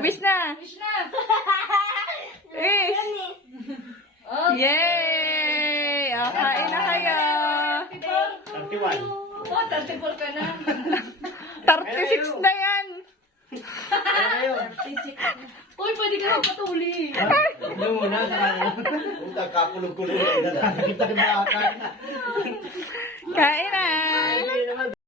Wish na. Wish na. Wish. Oh. Yay! O, kain na kayo. 31. Oh, 34 ka na. 36 na yan. Uy, pwede ka na patuli. Ano muna sa kanya? Puta, kapulog-kulog. Nakita ka na. Kain na.